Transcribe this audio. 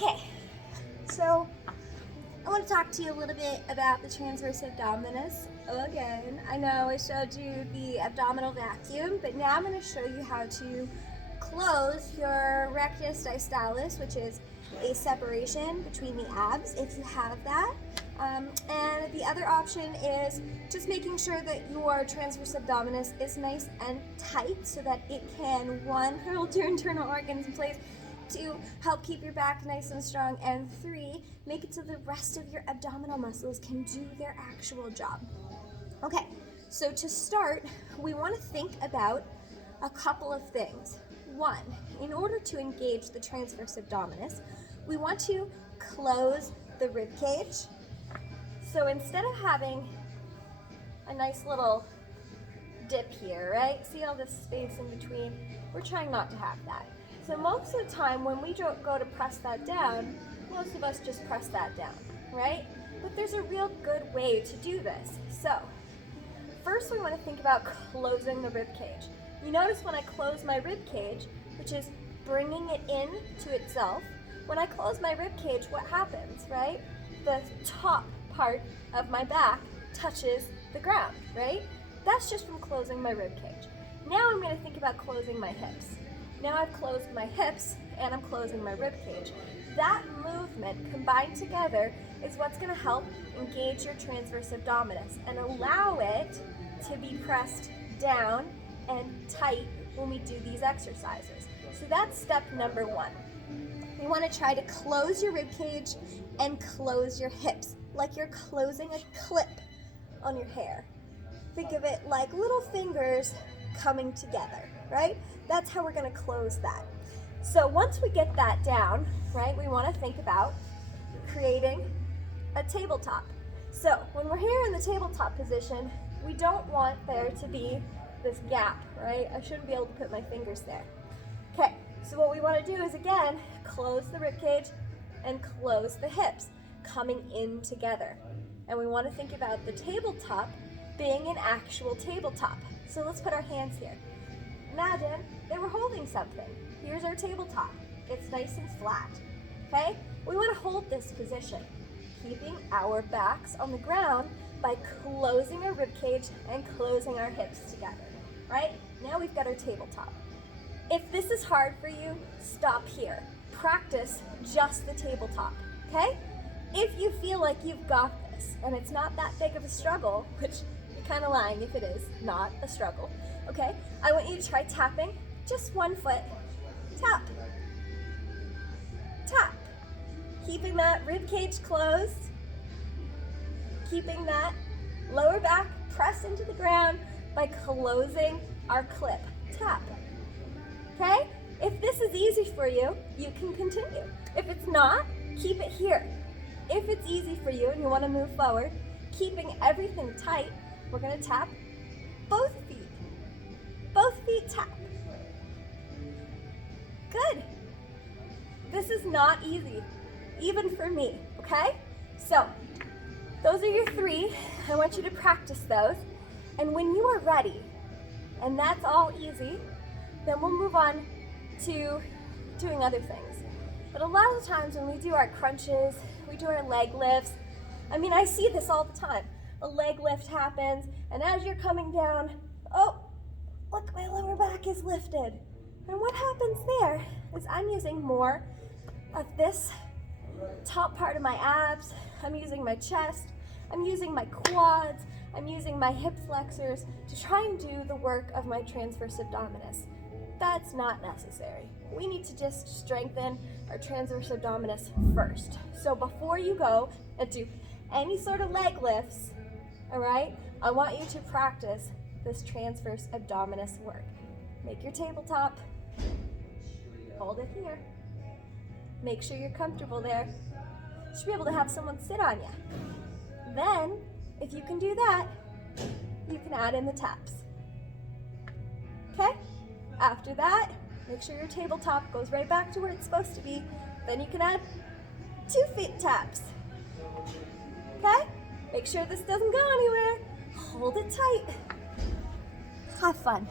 Okay, so I want to talk to you a little bit about the transverse abdominis again. I know I showed you the abdominal vacuum, but now I'm going to show you how to close your rectus diastalis, which is a separation between the abs, if you have that. And the other option is just making sure that your transverse abdominis is nice and tight so that it can, one, hold your internal organs in place, two, help keep your back nice and strong, and three, make it so the rest of your abdominal muscles can do their actual job. Okay, so to start, we want to think about a couple of things. One, in order to engage the transverse abdominis, we want to close the rib cage. So instead of having a nice little dip here, right? See all this space in between? We're trying not to have that. So most of the time when we go to press that down, most of us just press that down, right? But there's a real good way to do this. So first we want to think about closing the rib cage. You notice when I close my rib cage, which is bringing it in to itself, when I close my rib cage, what happens, right? The top part of my back touches the ground, right? That's just from closing my rib cage. Now I'm going to think about closing my hips. Now I've closed my hips and I'm closing my rib cage. That movement combined together is what's going to help engage your transverse abdominis and allow it to be pressed down and tight when we do these exercises. So that's step number one. You want to try to close your rib cage and close your hips like you're closing a clip on your hair. Think of it like little fingers coming together, right? That's how we're going to close that. So once we get that down, right, we want to think about creating a tabletop. So when we're here in the tabletop position, we don't want there to be this gap, right? I shouldn't be able to put my fingers there. Okay, so what we want to do is, again, close the rib cage and close the hips, coming in together. And we want to think about the tabletop being an actual tabletop. So let's put our hands here. Imagine that we're holding something. Here's our tabletop. It's nice and flat, okay? We want to hold this position, keeping our backs on the ground by closing our rib cage and closing our hips together, right? Now we've got our tabletop. If this is hard for you, stop here. Practice just the tabletop, okay? If you feel like you've got this and it's not that big of a struggle, which you're kind of lying if it is not a struggle, okay? I want you to try tapping just one foot. Tap. Tap. Keeping that rib cage closed. Keeping that lower back pressed into the ground by closing our clip. Tap. Okay? If this is easy for you, you can continue. If it's not, keep it here. If it's easy for you and you want to move forward, keeping everything tight, we're going to tap both feet. Both feet tap. Good. This is not easy, even for me, okay? So, those are your three. I want you to practice those. And when you are ready, and that's all easy, then we'll move on to doing other things. But a lot of the times when we do our crunches, we do our leg lifts, I mean, I see this all the time. A leg lift happens, and as you're coming down, oh, look, my lower back is lifted. And what happens there is I'm using more of this top part of my abs, I'm using my chest, I'm using my quads, I'm using my hip flexors to try and do the work of my transverse abdominis. That's not necessary. We need to just strengthen our transverse abdominis first. So before you go and do any sort of leg lifts, all right, I want you to practice this transverse abdominis work. Make your tabletop, hold it here. Make sure you're comfortable there. You should be able to have someone sit on you. Then, if you can do that, you can add in the taps. Okay? After that, make sure your tabletop goes right back to where it's supposed to be. Then you can add 2 feet taps. Okay? Make sure this doesn't go anywhere. Hold it tight. Have fun.